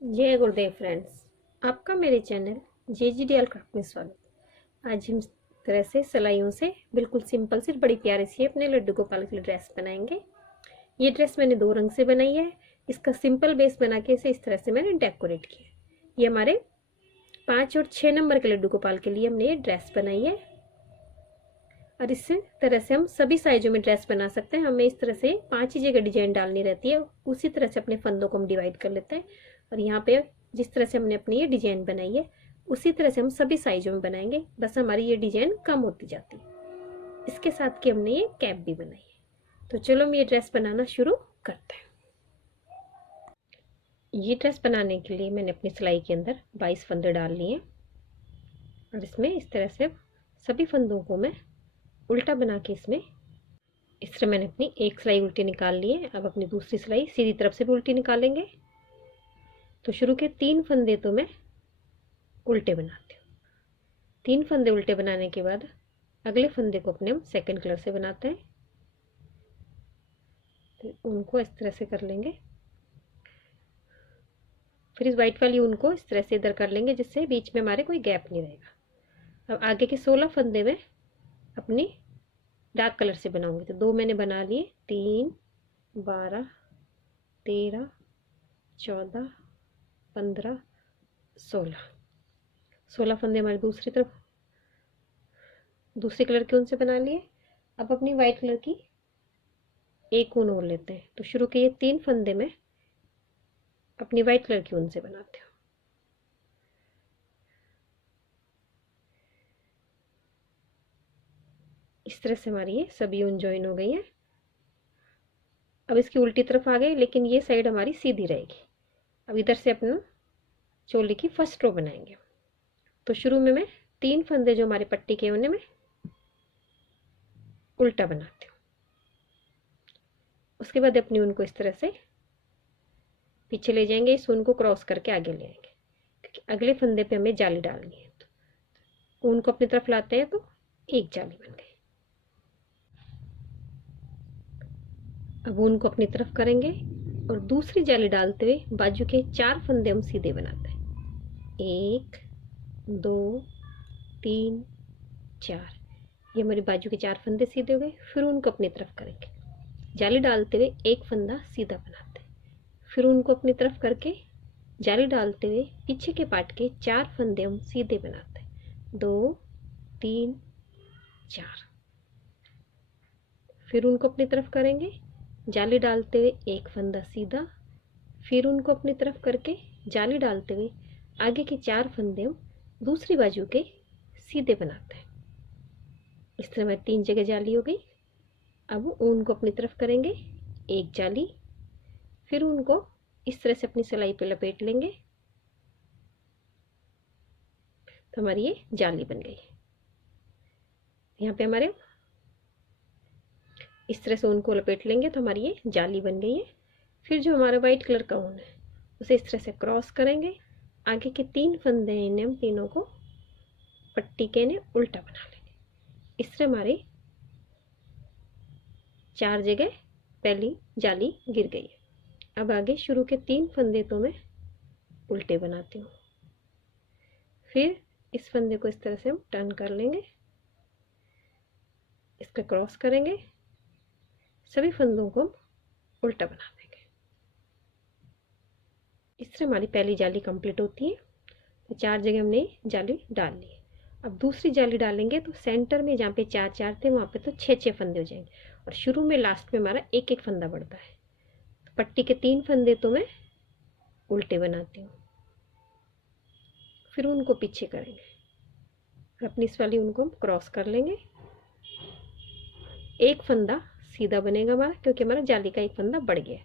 जय गुरुदेव फ्रेंड्स। आपका मेरे चैनल JGDL क्राफ्ट में स्वागत। आज हम इस तरह से सिलाइयों से बिल्कुल सिंपल सी बड़ी प्यारी सी अपने लड्डू गोपाल के लिए ड्रेस बनाएंगे। ये ड्रेस मैंने 2 रंग से बनाई है। इसका सिंपल बेस बना के इसे इस तरह से मैंने डेकोरेट किया। ये हमारे 5 और 6 नंबर के लड्डू गोपाल के लिए हमने ये ड्रेस बनाई है और इस तरह से हम सभी साइजों में ड्रेस बना सकते हैं। हमें इस तरह से 5 ही जगह डिजाइन डालनी रहती है। उसी तरह से अपने फंदों को हम डिवाइड कर लेते हैं और यहाँ पे जिस तरह से हमने अपनी ये डिजाइन बनाई है उसी तरह से हम सभी साइजों में बनाएंगे, बस हमारी ये डिजाइन कम होती जाती है। इसके साथ की हमने ये कैप भी बनाई है। तो चलो हम ये ड्रेस बनाना शुरू करते हैं। ये ड्रेस बनाने के लिए मैंने अपनी सिलाई के अंदर 22 फंदे डाल लिए और इसमें इस तरह से सभी फंदों को मैं उल्टा बना के इस तरह मैंने अपनी एक सिलाई उल्टी निकाल ली है। अब अपनी दूसरी सिलाई सीधी तरफ से भी उल्टी निकालेंगे। तो शुरू के 3 फंदे तो मैं उल्टे बनाती हूँ। 3 फंदे उल्टे बनाने के बाद अगले फंदे को अपने हम सेकंड कलर से बनाते हैं। तो उनको इस तरह से कर लेंगे। फिर इस वाइट वाली ऊन को इस तरह से इधर कर लेंगे जिससे बीच में हमारे कोई गैप नहीं रहेगा। अब आगे के 16 फंदे में अपनी डार्क कलर से बनाऊंगी। तो 2 मैंने बना लिए, 3, 12, 13, 14, 15, 16 फंदे हमारे दूसरी तरफ दूसरी कलर की ऊन से बना लिए। अब अपनी वाइट कलर की एक ऊन और लेते हैं। तो शुरू के ये 3 फंदे में अपनी वाइट कलर की ऊन से बनाते हैं। इस तरह से हमारी ये सभी ऊन ज्वाइन हो गई है। अब इसकी उल्टी तरफ आ गई, लेकिन ये साइड हमारी सीधी रहेगी। अब इधर से अपना चोली की फर्स्ट रो बनाएंगे। तो शुरू में मैं 3 फंदे जो हमारे पट्टी के उन्हें मैं उल्टा बनाती हूँ। उसके बाद अपनी ऊन को इस तरह से पीछे ले जाएंगे, इस ऊन को क्रॉस करके आगे ले आएंगे क्योंकि अगले फंदे पे हमें जाली डालनी है। तो ऊन को अपनी तरफ लाते हैं तो एक जाली बन गई। अब ऊन को अपनी तरफ करेंगे और दूसरी जाली डालते हुए बाजू के 4 फंदे हम सीधे बनाते हैं। 1, 2, 3, 4। ये हमारी बाजू के 4 फंदे सीधे हो गए। फिर उनको अपनी तरफ करेंगे, जाली डालते हुए एक फंदा सीधा बनाते हैं। फिर उनको अपनी तरफ करके जाली डालते हुए पीछे के पार्ट के 4 फंदे हम सीधे बनाते हैं। 2, 3, 4। फिर उनको अपनी तरफ करेंगे, जाली डालते हुए एक फंदा सीधा। फिर उनको अपनी तरफ करके जाली डालते हुए आगे के 4 फंदे हम दूसरी बाजू के सीधे बनाते हैं। इस तरह हमारी 3 जगह जाली हो गई। अब ऊन को अपनी तरफ करेंगे, एक जाली। फिर उनको इस तरह से अपनी सिलाई पे लपेट लेंगे। तो हमारी ये जाली बन गई। यहाँ पे हमारे इस तरह से ऊन को लपेट लेंगे तो हमारी ये जाली बन गई है। फिर जो हमारा वाइट कलर का ऊन है उसे इस तरह से क्रॉस करेंगे। आगे के 3 फंदे हैं, इन्हें हम तीनों को पट्टी के इन्हें उल्टा बना लेंगे। इस तरह हमारे 4 जगह पहली जाली गिर गई है। अब आगे शुरू के 3 फंदे तो मैं उल्टे बनाती हूँ। फिर इस फंदे को इस तरह से हम टर्न कर लेंगे, इसका क्रॉस करेंगे, सभी फंदों को हम उल्टा बना देंगे। इस तरह हमारी पहली जाली कंप्लीट होती है। तो 4 जगह हमने जाली डाल ली है। अब दूसरी जाली डालेंगे तो सेंटर में जहाँ पे 4-4 थे वहाँ पे तो 6-6 फंदे हो जाएंगे और शुरू में लास्ट में हमारा एक एक फंदा बढ़ता है। तो पट्टी के 3 फंदे तो मैं उल्टे बनाती हूँ। फिर उनको पीछे करेंगे, अपनी इस वाली उनको हम क्रॉस कर लेंगे। एक फंदा सीधा बनेगा हमारा क्योंकि हमारा जाली का एक फंदा बढ़ गया।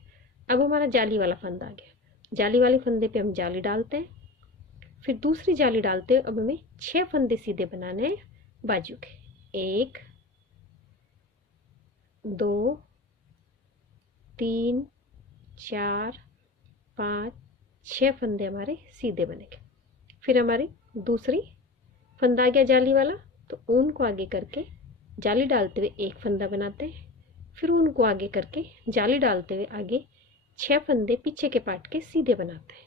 अब हमारा जाली वाला फंदा आ गया। जाली वाले फंदे पे हम जाली डालते हैं। फिर दूसरी जाली डालते हैं। अब हमें 6 फंदे सीधे बनाने हैं बाजू के। 1, 2, 3, 4, 5, 6 फंदे हमारे सीधे बनेंगे। फिर हमारी दूसरी फंदा आ गया जाली वाला, तो ऊन को आगे करके जाली डालते हुए एक फंदा बनाते हैं। फिर ऊन को आगे करके जाली डालते हुए आगे 6 फंदे पीछे के पार्ट के सीधे बनाते हैं।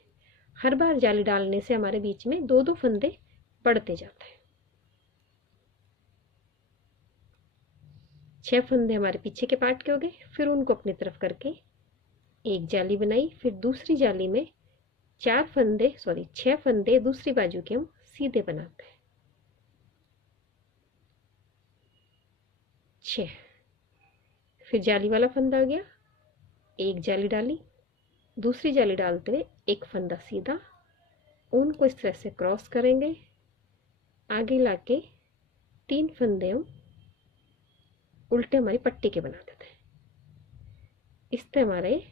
हर बार जाली डालने से हमारे बीच में दो दो फंदे बढ़ते जाते हैं। 6 फंदे हमारे पीछे के पार्ट के हो गए। फिर उनको अपनी तरफ करके एक जाली बनाई, फिर दूसरी जाली में 6 फंदे दूसरी बाजू के हम सीधे बनाते हैं। 6। फिर जाली वाला फंदा आ गया, एक जाली डाली, दूसरी जाली डालते हुए एक फंदा सीधा, उनको इस तरह से क्रॉस करेंगे, आगे लाके 3 फंदे हम उल्टे हमारी पट्टी के बना देते हैं। इस तरह हमारे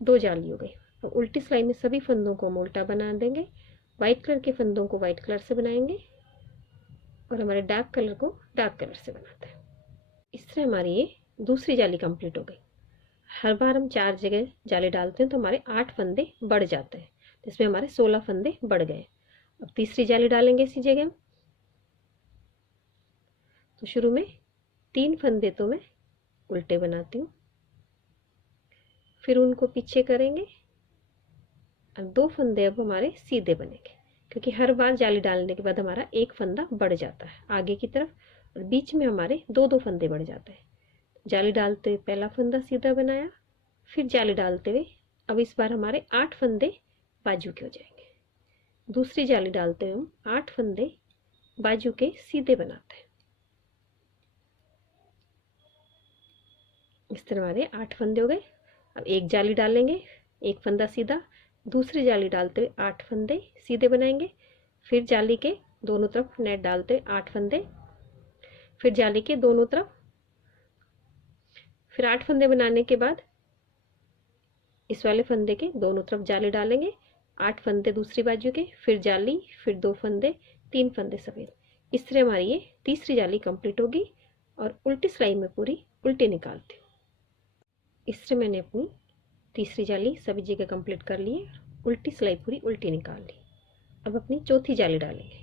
2 जाली हो गई। अब उल्टी सिलाई में सभी फंदों को हम उल्टा बना देंगे। वाइट कलर के फंदों को वाइट कलर से बनाएंगे और हमारे डार्क कलर को डार्क कलर से बनाते हैं। इस तरह हमारी ये दूसरी जाली कंप्लीट हो गई। हर बार हम 4 जगह जाली डालते हैं तो हमारे 8 फंदे बढ़ जाते हैं, जिसमें हमारे 16 फंदे बढ़ गए। अब तीसरी जाली डालेंगे इसी जगह। तो शुरू में 3 फंदे तो मैं उल्टे बनाती हूँ, फिर उनको पीछे करेंगे और 2 फंदे अब हमारे सीधे बनेंगे, क्योंकि हर बार जाली डालने के बाद हमारा एक फंदा बढ़ जाता है आगे की तरफ और बीच में हमारे 2-2 फंदे बढ़ जाते हैं। जाली डालते हुए पहला फंदा सीधा बनाया, फिर जाली डालते हुए अब इस बार हमारे 8 फंदे बाजू के हो जाएंगे। दूसरी जाली डालते हुए हम 8 फंदे बाजू के सीधे बनाते हैं। इस तरह हमारे 8 फंदे हो गए। अब एक जाली डालेंगे, एक फंदा सीधा, दूसरी जाली डालते हुए 8 फंदे सीधे बनाएंगे, फिर जाली के दोनों तरफ नेट डालते हुए 8 फंदे, फिर जाली के दोनों तरफ, फिर 8 फंदे बनाने के बाद इस वाले फंदे के दोनों तरफ जाली डालेंगे, 8 फंदे दूसरी बाजू के, फिर जाली, फिर 2 फंदे, 3 फंदे सफेद। इस तरह हमारी ये तीसरी जाली कंप्लीट होगी और उल्टी सिलाई में पूरी उल्टी निकालती हूँ। इस तरह मैंने अपनी तीसरी जाली सभी जगह कंप्लीट कर ली है, उल्टी सिलाई पूरी उल्टी निकाल ली। अब अपनी चौथी जाली डालेंगे।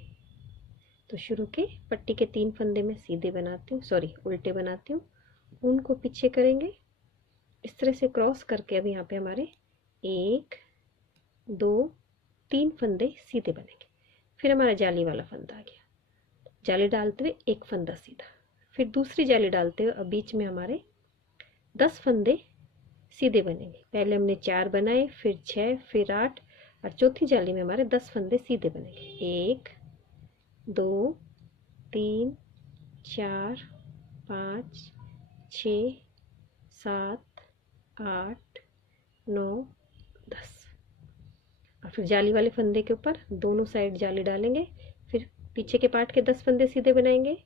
तो शुरू के पट्टी के 3 फंदे में सीधे बनाती हूँ, उल्टे बनाती हूँ, उनको पीछे करेंगे, इस तरह से क्रॉस करके अब यहाँ पे हमारे 1 2 3 फंदे सीधे बनेंगे। फिर हमारा जाली वाला फंदा आ गया, जाली डालते हुए एक फंदा सीधा, फिर दूसरी जाली डालते हुए अब बीच में हमारे 10 फंदे सीधे बनेंगे। पहले हमने 4 बनाए, फिर 6, फिर 8 और चौथी जाली में हमारे 10 फंदे सीधे बनेंगे। 1 2 3 4 5 6 7 8 9 10 और फिर जाली वाले फंदे के ऊपर दोनों साइड जाली डालेंगे, फिर पीछे के पार्ट के 10 फंदे सीधे बनाएंगे,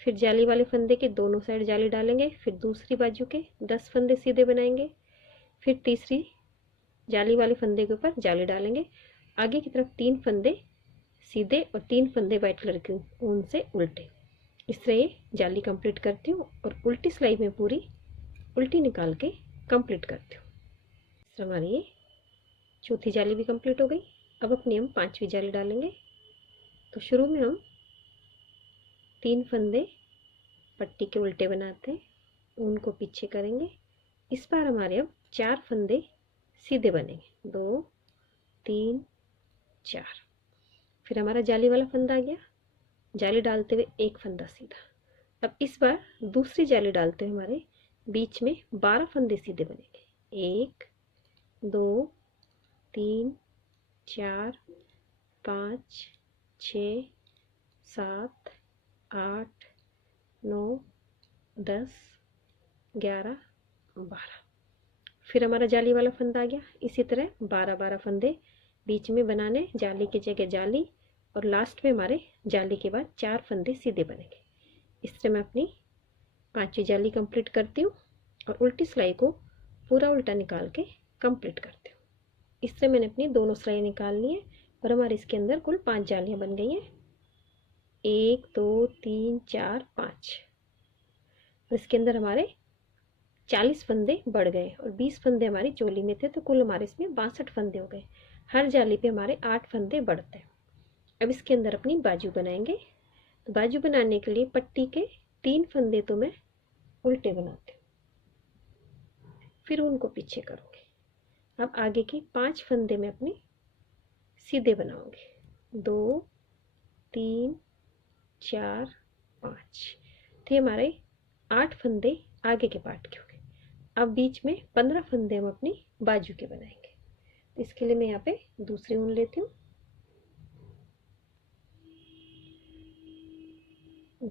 फिर जाली वाले फंदे के दोनों साइड जाली डालेंगे, फिर दूसरी बाजू के 10 फंदे सीधे बनाएंगे, फिर तीसरी जाली वाले फंदे के ऊपर जाली डालेंगे, आगे की तरफ 3 फंदे सीधे और 3 फंदे वाइट कलर के ऊन से उल्टे। इस तरह ये जाली कंप्लीट करती हूँ और उल्टी सिलाई में पूरी उल्टी निकाल के कंप्लीट करती हूँ। इस तरह हमारी ये चौथी जाली भी कंप्लीट हो गई। अब अपनी हम 5वीं जाली डालेंगे। तो शुरू में हम 3 फंदे पट्टी के उल्टे बनाते हैं, उनको पीछे करेंगे। इस बार हमारे अब 4 फंदे सीधे बनेंगे, 2 3 4। फिर हमारा जाली वाला फंदा आ गया, जाली डालते हुए एक फंदा सीधा। अब इस बार दूसरी जाली डालते हुए हमारे बीच में 12 फंदे सीधे बनेंगे, 1 2 3 4 5 6 7 8 9 10 11 12। फिर हमारा जाली वाला फंदा आ गया। इसी तरह 12-12 फंदे बीच में बनाने, जाली की जगह जाली और लास्ट में हमारे जाली के बाद 4 फंदे सीधे बनेंगे। इस तरह मैं अपनी 5वीं जाली कंप्लीट करती हूँ और उल्टी सिलाई को पूरा उल्टा निकाल के कंप्लीट करती हूँ। इस तरह मैंने अपनी दोनों सिलाई निकाल ली है और हमारे इसके अंदर कुल 5 जालियाँ बन गई हैं, 1 2 3 4 5। और इसके अंदर हमारे 40 फंदे बढ़ गए और 20 फंदे हमारी चोली में थे, तो कुल हमारे इसमें 62 फंदे हो गए। हर जाली पे हमारे 8 फंदे बढ़ते हैं। अब इसके अंदर अपनी बाजू बनाएंगे। तो बाजू बनाने के लिए पट्टी के 3 फंदे तो मैं उल्टे बनाती हूँ, फिर उनको पीछे करूँगी। अब आगे के 5 फंदे में अपने सीधे बनाऊंगी। 2 3 4 5 थे हमारे 8 फंदे आगे के पार्ट के हो गए। अब बीच में 15 फंदे हम अपनी बाजू के बनाएंगे। तो इसके लिए मैं यहाँ पे दूसरी ऊन लेती हूँ।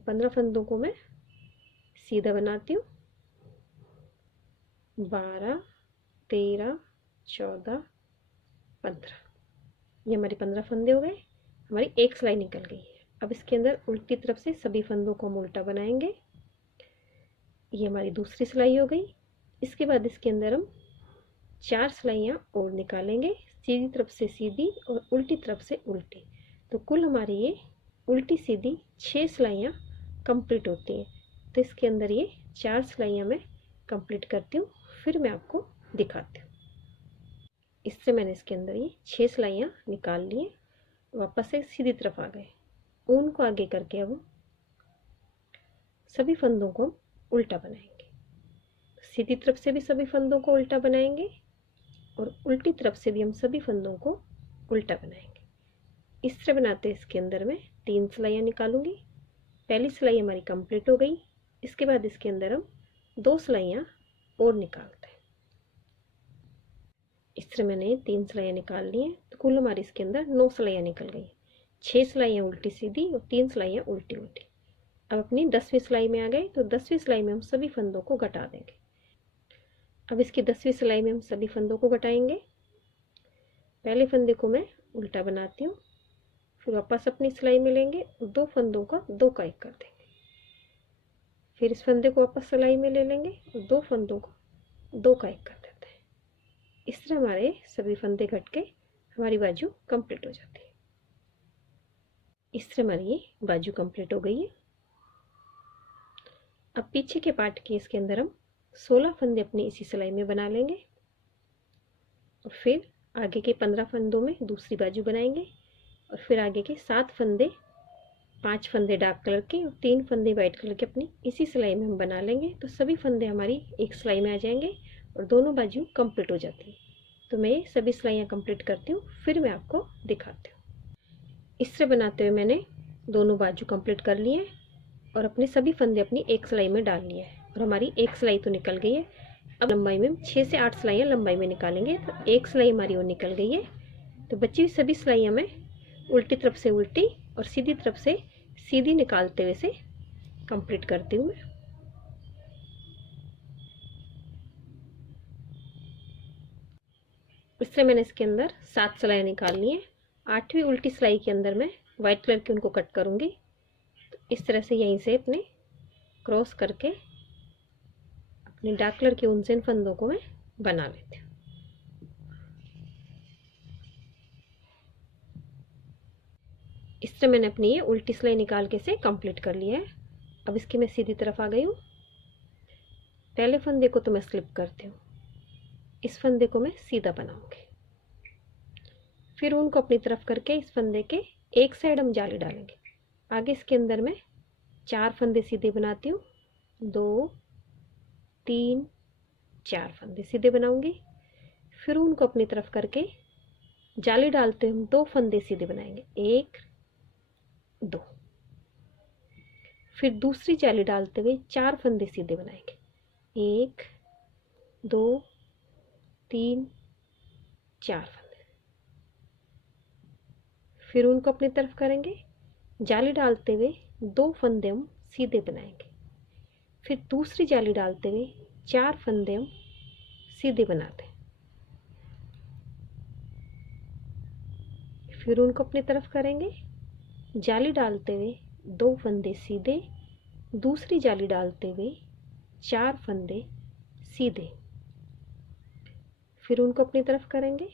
15 फंदों को मैं सीधा बनाती हूँ। 12 13 14 15 ये हमारी 15 फंदे हो गए। हमारी एक सिलाई निकल गई है। अब इसके अंदर उल्टी तरफ से सभी फंदों को हम उल्टा बनाएंगे। ये हमारी दूसरी सिलाई हो गई। इसके बाद इसके अंदर हम 4 सिलाइयाँ और निकालेंगे, सीधी तरफ से सीधी और उल्टी तरफ से उल्टी। तो कुल हमारी ये उल्टी सीधी 6 सिलाइयाँ कंप्लीट होती हैं। तो इसके अंदर ये 4 सिलाइयाँ मैं कंप्लीट करती हूँ, फिर मैं आपको दिखाती हूँ। इससे मैंने इसके अंदर ये 6 सिलाइयाँ निकाल ली, वापस से सीधी तरफ आ गए। ऊन को आगे करके अब सभी फंदों को उल्टा बनाएंगे। सीधी तरफ से भी सभी फंदों को उल्टा बनाएंगे और उल्टी तरफ से भी हम सभी फंदों को उल्टा बनाएंगे। इस तरह बनाते इसके अंदर मैं 3 सिलाइयाँ निकालूंगी। पहली सिलाई हमारी कंप्लीट हो गई। इसके बाद इसके अंदर हम 2 सिलाइयाँ और निकालते हैं। इस तरह मैंने 3 सिलाइयाँ निकाल ली हैं। तो कुल हमारी इसके अंदर 9 सिलाइयाँ निकल गई। 6 सिलाइयाँ उल्टी सीधी और 3 सिलाइयाँ उल्टी उल्टी। अब अपनी 10वीं सिलाई में आ गए। तो 10वीं सिलाई में हम सभी फंदों को घटा देंगे। अब इसकी 10वीं सिलाई में हम सभी फंदों को घटाएंगे। पहले फंदे को मैं उल्टा बनाती हूँ, फिर वापस अपनी सिलाई में लेंगे और 2 फंदों का 2 का 1 कर देंगे। फिर इस फंदे को वापस सिलाई में ले लेंगे और 2 फंदों को 2 का 1 कर देते हैं। इस तरह हमारे सभी फंदे घट के हमारी बाजू कंप्लीट हो जाती है। इस तरह हमारी ये बाजू कंप्लीट हो गई है। अब पीछे के पार्ट के इसके अंदर हम 16 फंदे अपनी इसी सिलाई में बना लेंगे और फिर आगे के 15 फंदों में दूसरी बाजू बनाएंगे और फिर आगे के 7 फंदे, 5 फंदे डार्क कलर के और 3 फंदे वाइट कलर के अपनी इसी सिलाई में हम बना लेंगे। तो सभी फंदे हमारी एक सिलाई में आ जाएंगे और दोनों बाजू कंप्लीट हो जाती है। तो मैं सभी सिलाइयाँ कंप्लीट करती हूँ, फिर मैं आपको दिखाती हूँ। इस तरह बनाते हुए मैंने दोनों बाजू कंप्लीट कर लिए हैं और अपने सभी फंदे अपनी एक सिलाई में डाल लिए हैं और हमारी एक सिलाई तो निकल गई है। अब लंबाई में 6 से 8 सिलाइयाँ लंबाई में निकालेंगे। तो एक सिलाई हमारी और निकल गई है। तो बची हुई सभी सिलाइयाँ मैं उल्टी तरफ से उल्टी और सीधी तरफ से सीधी निकालते हुए से कंप्लीट करती हूँ मैं। इस तरह मैंने इसके अंदर 7 सिलाइयाँ निकाल ली हैं। 8वीं उल्टी सिलाई के अंदर मैं वाइट कलर की उनको कट करूँगी। तो इस तरह से यहीं से अपने क्रॉस करके अपने डार्क कलर के ऊन से इन फंदों को मैं बना लेती हूँ। इस तरह मैंने अपनी ये उल्टी सिलाई निकाल के से कंप्लीट कर लिया है। अब इसकी मैं सीधी तरफ आ गई हूँ। पहले फंदे को तो मैं स्लिप करती हूँ, इस फंदे को मैं सीधा बनाऊंगी। फिर उनको अपनी तरफ करके इस फंदे के एक साइड हम जाली डालेंगे। आगे इसके अंदर मैं 4 फंदे सीधे बनाती हूँ। 2 3 4 फंदे सीधे बनाऊंगी। फिर उनको अपनी तरफ करके जाली डालते हम 2 फंदे सीधे बनाएंगे, 1 2। फिर दूसरी जाली डालते हुए 4 फंदे सीधे बनाएंगे, 1 2 3 4 फंदे। फिर उनको अपनी तरफ करेंगे, जाली डालते हुए 2 फंदे हम सीधे बनाएंगे। फिर दूसरी जाली डालते हुए 4 फंदे हम सीधे बनाते हैं। फिर उनको अपनी तरफ करेंगे, जाली डालते हुए 2 फंदे सीधे, दूसरी जाली डालते हुए 4 फंदे सीधे। फिर उनको अपनी तरफ करेंगे,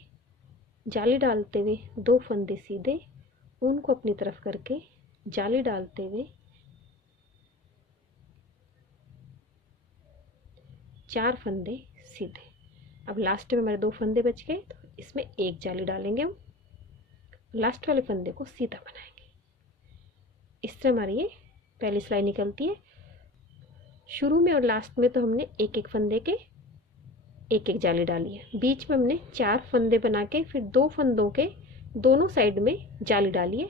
जाली डालते हुए 2 फंदे सीधे, उनको अपनी तरफ करके जाली डालते हुए 4 फंदे सीधे। अब लास्ट में हमारे 2 फंदे बच गए, तो इसमें एक जाली डालेंगे हम, लास्ट वाले फंदे को सीधा बनाएंगे। इस तरह हमारी ये पहली सिलाई निकलती है। शुरू में और लास्ट में तो हमने एक एक फंदे के एक एक जाली डाली है। बीच में हमने 4 फंदे बना के फिर 2 फंदों के दोनों साइड में जाली डाली है।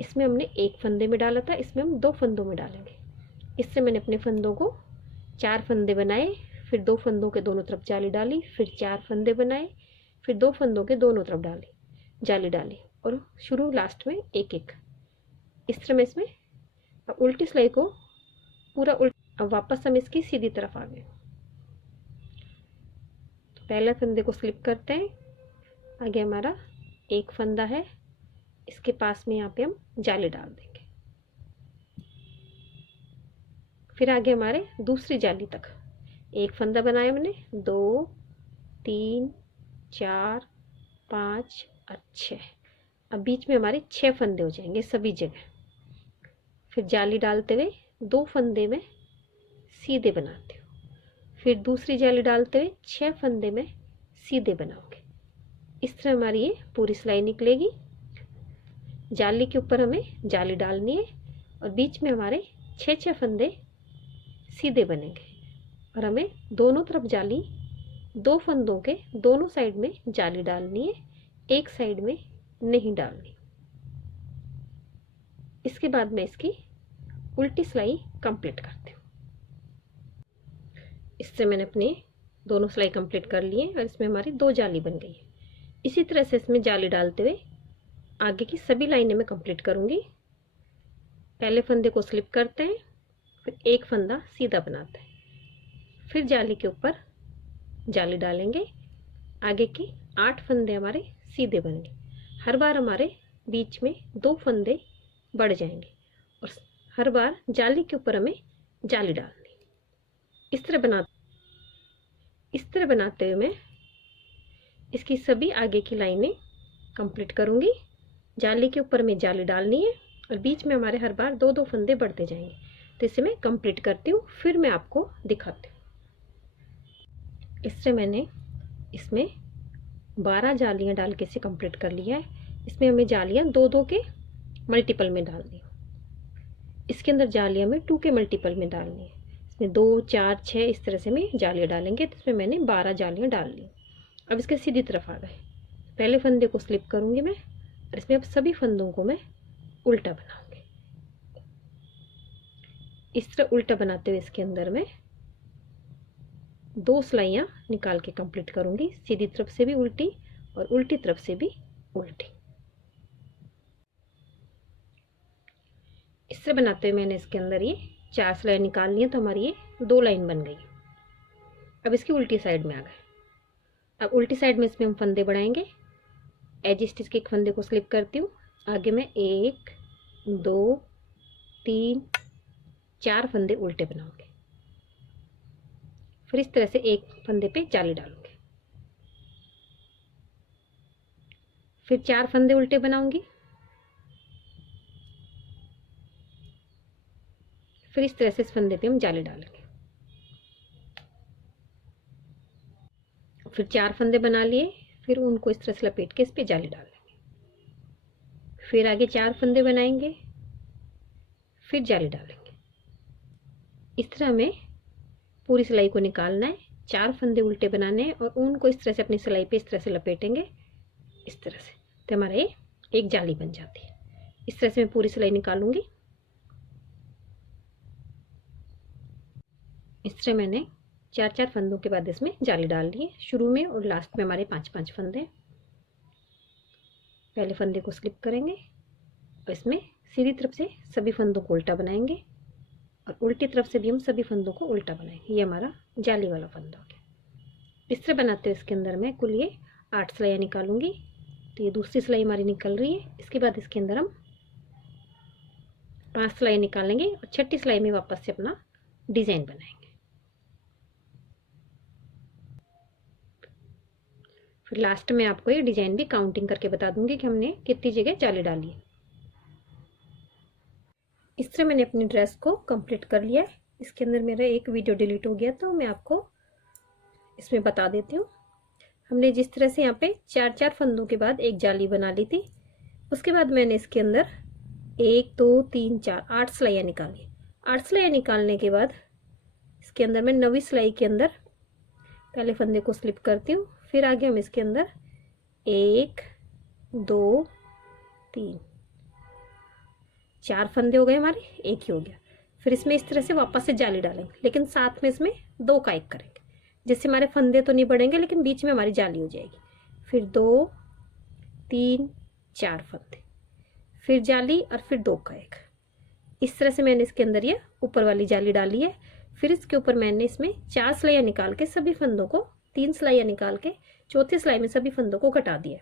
इसमें हमने 1 फंदे में डाला था, इसमें हम 2 फंदों में डालेंगे। इससे मैंने अपने फंदों को 4 फंदे बनाए, फिर 2 फंदों के दोनों तरफ जाली डाली, फिर 4 फंदे बनाए, फिर 2 फंदों के दोनों तरफ जाली डाली और शुरू लास्ट में एक एक। इस तरह में इसमें अब उल्टी सिलाई को पूरा अब वापस हम इसकी सीधी तरफ आ गए। तो पहले फंदे को स्लिप करते हैं, आगे हमारा एक फंदा है, इसके पास में यहाँ पे हम जाली डाल देंगे। फिर आगे हमारे दूसरी जाली तक एक फंदा बनाया मैंने, 2 3 4 5 और 6। अब बीच में हमारे 6 फंदे हो जाएंगे सभी जगह। फिर जाली डालते हुए 2 फंदे में सीधे बनाते हो, फिर दूसरी जाली डालते हुए 6 फंदे में सीधे बनाओगे। इस तरह हमारी ये पूरी सिलाई निकलेगी। जाली के ऊपर हमें जाली डालनी है और बीच में हमारे 6 फंदे सीधे बनेंगे और हमें दोनों तरफ जाली, 2 फंदों के दोनों साइड में जाली डालनी है, एक साइड में नहीं डालनी। इसके बाद मैं इसकी उल्टी सिलाई कंप्लीट करती हूँ। इससे मैंने अपने दोनों सिलाई कंप्लीट कर लिए और इसमें हमारी 2 जाली बन गई है। इसी तरह से इसमें जाली डालते हुए आगे की सभी लाइनें मैं कंप्लीट करूँगी। पहले फंदे को स्लिप करते हैं, फिर एक फंदा सीधा बनाते हैं, फिर जाली के ऊपर जाली डालेंगे। आगे की 8 फंदे हमारे सीधे बनेंगे। हर बार हमारे बीच में 2 फंदे बढ़ जाएंगे और हर बार जाली के ऊपर हमें जाली डालनी। इस तरह बनाते हुए मैं इसकी सभी आगे की लाइनें कंप्लीट करूँगी। जाली के ऊपर में जाली डालनी है और बीच में हमारे हर बार 2-2 फंदे बढ़ते जाएंगे। तो इसे मैं कंप्लीट करती हूँ, फिर मैं आपको दिखाती हूँ। इससे मैंने इसमें 12 जालियाँ डाल के इसे कंप्लीट कर लिया है। इसमें हमें जालियाँ 2-2 के मल्टीपल में डालनी है। इसके अंदर जालियाँ में 2 के मल्टीपल में डालनी है। इसमें 2 4 6 इस तरह से मैं जालियाँ डालेंगे। तो इसमें मैंने 12 जालियाँ डाल ली। अब इसके सीधी तरफ आ गए। पहले फंदे को स्लिप करूँगी मैं और इसमें अब सभी फंदों को मैं उल्टा बनाऊँगी। इस तरह उल्टा बनाते हुए इसके अंदर मैं 2 सिलाइयाँ निकाल के कंप्लीट करूँगी। सीधी तरफ से भी उल्टी और उल्टी तरफ से भी उल्टी। इस तरह बनाते हुए मैंने इसके अंदर ये 4 सिलाई निकाल ली है। तो हमारी ये 2 लाइन बन गई। अब इसकी उल्टी साइड में आ गए। अब उल्टी साइड में इसमें हम फंदे बढ़ाएंगे। एज स्टिच के एक फंदे को स्लिप करती हूँ, आगे मैं 1 2 3 4 फंदे उल्टे बनाऊंगे। फिर इस तरह से एक फंदे पे जाली डालूंगी, फिर 4 फंदे उल्टे बनाऊंगी, फिर इस तरह से इस फंदे पे हम जाली डालेंगे। फिर 4 फंदे बना लिए, फिर उनको इस तरह से लपेट के इस पे जाली डाल देंगे। फिर आगे 4 फंदे बनाएंगे, फिर जाली डालेंगे। इस तरह हमें पूरी सिलाई को निकालना है। 4 फंदे उल्टे बनाने हैं और उनको इस तरह से अपनी सिलाई पे इस तरह से लपेटेंगे, इस तरह से। तो हमारा ये एक जाली बन जाती है। इस तरह से मैं पूरी सिलाई निकालूंगी। इस तरह मैंने 4-4 फंदों के बाद इसमें जाली डाल ली है। शुरू में और लास्ट में हमारे 5-5 फंदे। पहले फंदे को स्लिप करेंगे और इसमें सीधी तरफ से सभी फंदों को उल्टा बनाएंगे और उल्टी तरफ से भी हम सभी फंदों को उल्टा बनाएंगे। ये हमारा जाली वाला फंदा हो गया। इस तरह बनाते हुए इसके अंदर मैं कुल ये 8 सिलाइयाँ निकालूंगी। तो ये दूसरी सिलाई हमारी निकल रही है। इसके बाद इसके अंदर हम 5 सिलाई निकालेंगे और छठी सिलाई में वापस से अपना डिजाइन बनाएंगे। फिर लास्ट में आपको ये डिजाइन भी काउंटिंग करके बता दूंगी कि हमने कितनी जगह जाली डाली है। इस तरह मैंने अपनी ड्रेस को कंप्लीट कर लिया है। इसके अंदर मेरा एक वीडियो डिलीट हो गया, तो मैं आपको इसमें बता देती हूँ। हमने जिस तरह से यहाँ पे 4-4 फंदों के बाद एक जाली बना ली थी, उसके बाद मैंने इसके अंदर 1 2 3 4 8 सिलाइयाँ निकाली। 8 सिलाइयाँ निकालने के बाद इसके अंदर मैं 9वीं सिलाई के अंदर पहले फंदे को स्लिप करती हूँ, फिर आगे हम इसके अंदर 1 2 3 4 फंदे हो गए हमारे, एक ही हो गया। फिर इसमें इस तरह से वापस से जाली डालेंगे, लेकिन साथ में इसमें 2 का 1 करेंगे, जिससे हमारे फंदे तो नहीं बढ़ेंगे लेकिन बीच में हमारी जाली हो जाएगी। फिर 2 3 4 फंदे, फिर जाली और फिर 2 का 1। इस तरह से मैंने इसके अंदर ये ऊपर वाली जाली डाली है। फिर इसके ऊपर मैंने इसमें 4 सिलाइयाँ निकाल के सभी फंदों को, 3 सिलाइयाँ निकाल के चौथी सिलाई में सभी फंदों को घटा दिया।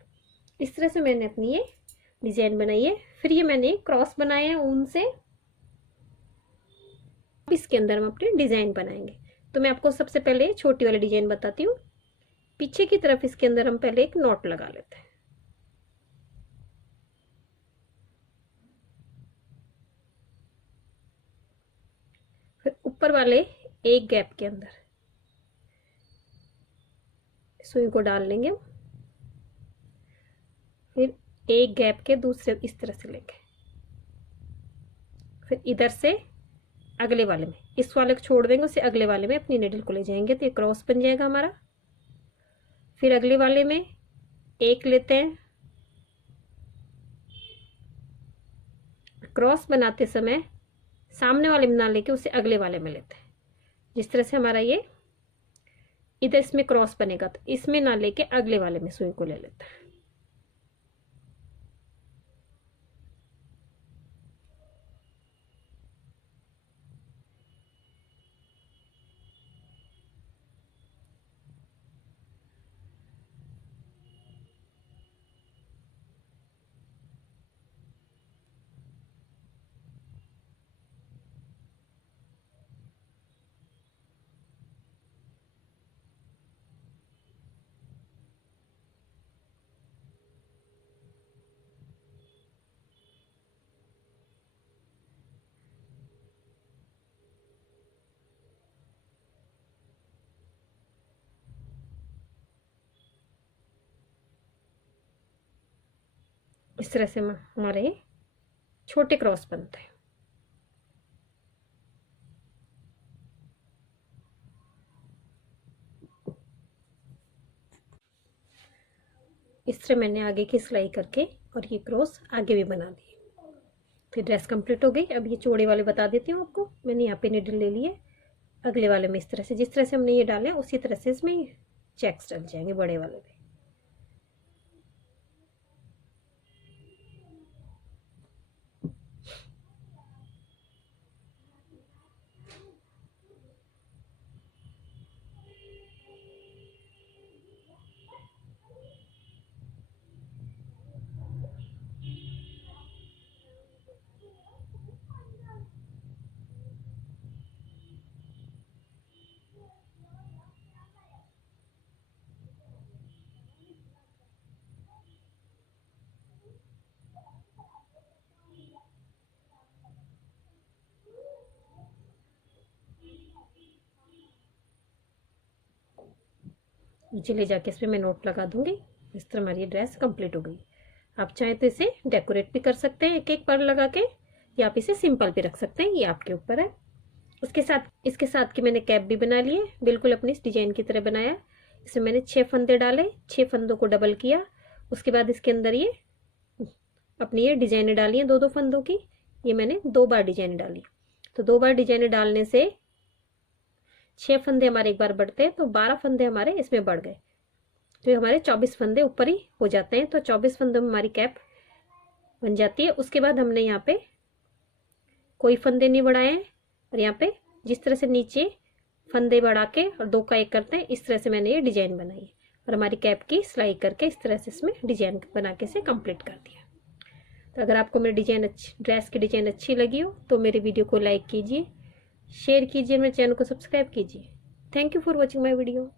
इस तरह से मैंने अपनी ये डिजाइन बनाई है। फिर ये मैंने क्रॉस बनाए हैं ऊन से। इसके अंदर हम अपने डिजाइन बनाएंगे। तो मैं आपको सबसे पहले छोटी वाली डिजाइन बताती हूँ। पीछे की तरफ इसके अंदर हम पहले एक नॉट लगा लेते हैं। फिर ऊपर वाले एक गैप के अंदर सुई को डाल लेंगे। फिर एक गैप के दूसरे इस तरह से लेंगे। फिर इधर से अगले वाले में, इस वाले को छोड़ देंगे, उसे अगले वाले में अपनी निडल को ले जाएंगे तो ये क्रॉस बन जाएगा हमारा। फिर अगले वाले में एक लेते हैं। क्रॉस बनाते समय सामने वाले में ना लेके उसे अगले वाले में लेते हैं। जिस तरह से हमारा ये इधर इसमें क्रॉस बनेगा तो इसमें ना लेके अगले वाले में सुई को ले लेते हैं। इस तरह से हमारे छोटे क्रॉस बनते हैं। इस तरह मैंने आगे की सिलाई करके और ये क्रॉस आगे भी बना दिए। फिर ड्रेस कंप्लीट हो गई। अब ये चौड़े वाले बता देती हूँ आपको। मैंने यहाँ पे निडल ले लिए, अगले वाले में इस तरह से, जिस तरह से हमने ये डाले उसी तरह से इसमें चेक्स डल जाएंगे बड़े वाले में। नीचे ले जाके इसमें मैं नोट लगा दूंगी। इस तरह हमारी ड्रेस कंप्लीट हो गई। आप चाहें तो इसे डेकोरेट भी कर सकते हैं एक एक पर लगा के, या आप इसे सिंपल भी रख सकते हैं, ये आपके ऊपर है। इसके साथ की मैंने कैप भी बना ली है, बिल्कुल अपनी इस डिजाइन की तरह बनाया। इसमें मैंने 6 फंदे डाले, 6 फंदों को डबल किया। उसके बाद इसके अंदर ये अपनी ये डिजाइनें डाली हैं 2-2 फंदों की। ये मैंने 2 बार डिजाइन डाली। तो 2 बार डिजाइनें डालने से 6 फंदे हमारे एक बार बढ़ते हैं, तो 12 फंदे हमारे इसमें बढ़ गए, तो हमारे 24 फंदे ऊपर ही हो जाते हैं। तो 24 फंदों में हमारी कैप बन जाती है। उसके बाद हमने यहाँ पे कोई फंदे नहीं बढ़ाए हैं, और यहाँ पे जिस तरह से नीचे फंदे बढ़ा के और 2 का 1 करते हैं, इस तरह से मैंने ये डिजाइन बनाई है। और हमारी कैप की सिलाई करके इस तरह से इसमें डिजाइन बना के से कंप्लीट कर दिया। तो अगर आपको मेरी ड्रेस की डिजाइन अच्छी लगी हो तो मेरे वीडियो को लाइक कीजिए, शेयर कीजिए, मेरे चैनल को सब्सक्राइब कीजिए। Thank you for watching my video.